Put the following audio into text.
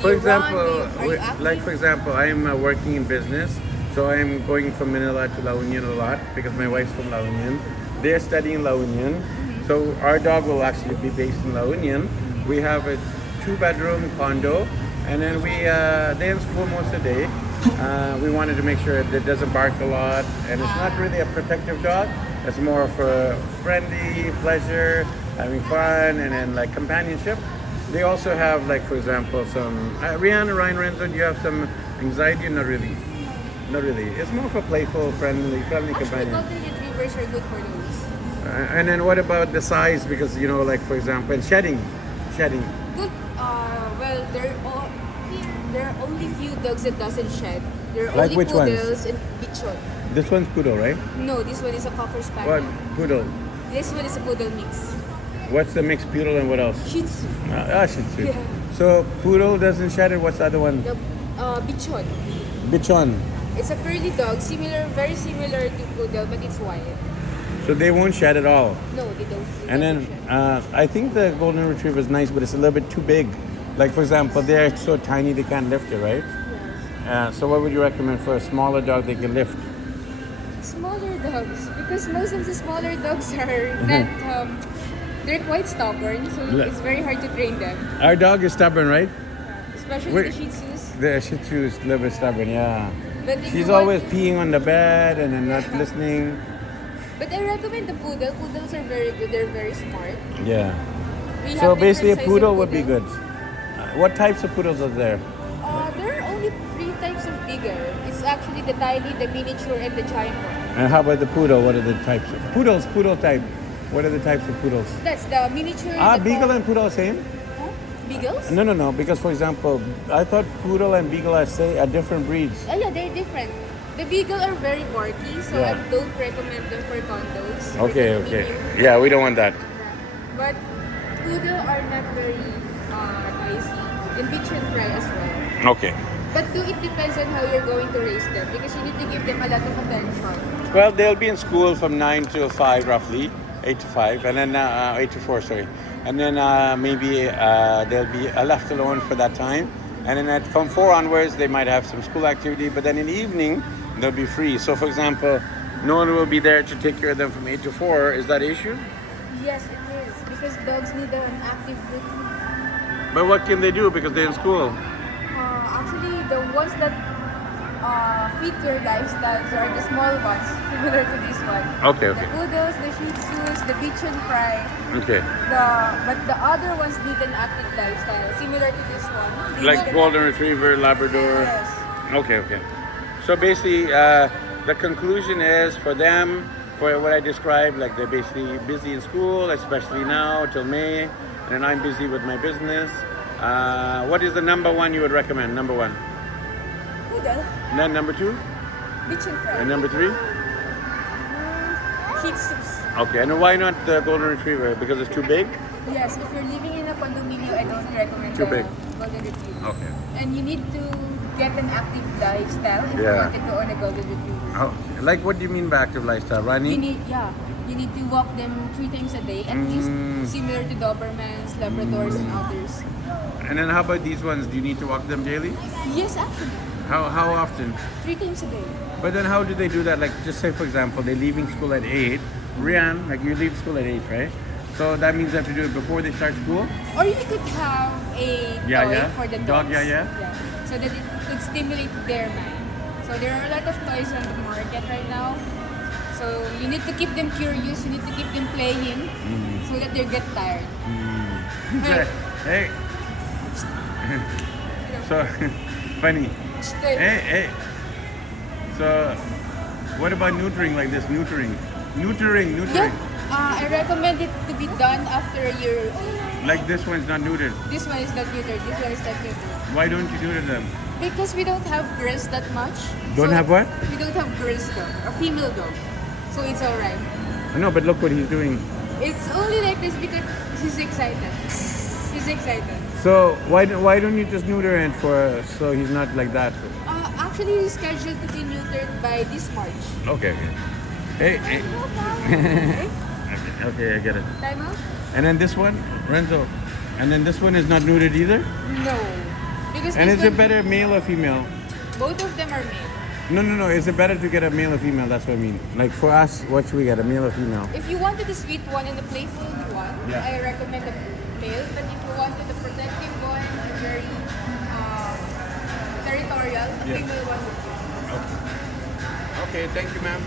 For you run? example, Are you active? like for example, I'm working in business, so I'm going from Manila to La Union a lot because my wife's from La Union. They're studying La Union, so our dog will actually be based in La Union. We have a two-bedroom condo, and then they're in school most of the day. We wanted to make sure that it doesn't bark a lot, and it's not really a protective dog. It's more for friendly pleasure, having fun, and then like companionship. They also have, like, for example, some Rihanna, Ryan Renzo. Do you have some anxiety? Not really. Not really. It's more for playful, friendly Actually, companion. golden retrievers are good for those. And then what about the size? Because like for example, and shedding. Good. Well, there are only few dogs that doesn't shed. There are Like only which ones? poodles and bichon. This one's poodle, right? No, this one is a cocker spaniel. What poodle? This one is a poodle mix. What's the mixed poodle and what else? Shih Tzu. Shih Tzu. Yeah. So poodle doesn't shed it. What's the other one? The bichon. Bichon. It's a curly dog, very similar to poodle, but it's white. So they won't shed at all. No, they don't. And then I think the golden retriever is nice, but it's a little bit too big. Like for example, they're so tiny they can't lift it, right? So what would you recommend for a smaller dog they can lift? Smaller dogs, because most of the smaller dogs are not. They're quite stubborn, so it's very hard to train them. Our dog is stubborn, right? Especially the Shih Tzus. The Shih Tzu is a little bit stubborn, yeah. But if She's you want- always peeing on the bed and then not listening. But I recommend the poodle. Poodles are very good. They're very smart. Yeah. We So have basically a different size of poodle would be poodle. good. What types of poodles are there? There are only 3 types of bigger. It's actually the tiny, the miniature, and the giant one. And how about the poodle? What are the types? Poodle type. What are the types of poodles? That's the miniature. the Beagle tall- and poodle are same? Huh? Beagles? No. Because for example, I thought poodle and beagle are different breeds. Oh yeah, they're different. The beagle are very barky, so Yeah. I don't recommend them for condos. Okay. Yeah, we don't want that. But poodle are not very noisy. And beach and fry as well. Okay. But it depends on how you're going to raise them because you need to give them a lot of attention. Well, they'll be in school from 9 to 5 roughly, 8 to 5, and then 8 to 4, sorry. And then maybe they'll be left alone for that time. And then from 4 onwards, they might have some school activity, but then in the evening, they'll be free. So for example, no one will be there to take care of them from 8 to 4. Is that an issue? Yes, it is because dogs need an active routine. But what can they do because they're in school? Actually, the ones that fit your lifestyles are the small ones, similar to this one. Okay. The poodles, the Shih Tzus, the beach and fry. Okay. But the other ones need an active lifestyle, similar to this one. They Like need an golden retriever, Labrador. Yes. Okay. So basically, the conclusion is for them, for what I described, like they're basically busy in school, especially now till May, and then I'm busy with my business. What is the number one you would recommend? Number one. Poodle, Then number two, beach and fry. and number three. Shih Tzus. Okay, and why not the golden retriever? Because it's too big. Yes, if you're living in a condominium, I don't recommend Too the big. golden retriever. Okay. And you need to get an active lifestyle if you Yeah. wanted to own a golden retriever. Oh, like what do you mean by active lifestyle? Running? You need to walk them 3 times a day, at least, similar to Dobermans, Labradors, and others. And then how about these ones? Do you need to walk them daily? Yes, actually, How often? 3 times a day. But then how do they do that? Like just say for example, they're leaving school at 8. Rian, like you leave school at 8, right? So that means they have to do it before they start school? Or you could have a toy for the Dog, dogs. yeah. So that it could stimulate their mind. So there are a lot of toys on the market right now. So you need to keep them curious, you need to keep them playing so that they get tired. Hey. So funny. Hey. So what about neutering like this? Neutering. Yeah, I recommend it to be done after a year old. Like this one's not neutered. This one is not neutered, this one is not neutered. Why don't you neuter them? Because we don't have girls that much. Don't have what? We don't have girls dog, a female dog. So it's alright. No, but look what he's doing. It's only like this because she's excited. She's excited. So why don't you just neuter it so he's not like that? Actually, he's scheduled to be neutered by this March. Okay. Hey. Okay? Okay, I get it. Time out? And then this one, Renzo. And then this one is not neutered either? No. Because And this is it one- better male or female? Both of them are male. No. Is it better to get a male or female? That's what I mean. Like for us, what should we get? A male or female? If you wanted the sweet one and the playful one, Yeah. I recommend the male. But if you wanted the protective one and very territorial, a Yeah. female one would be. Okay, thank you, ma'am.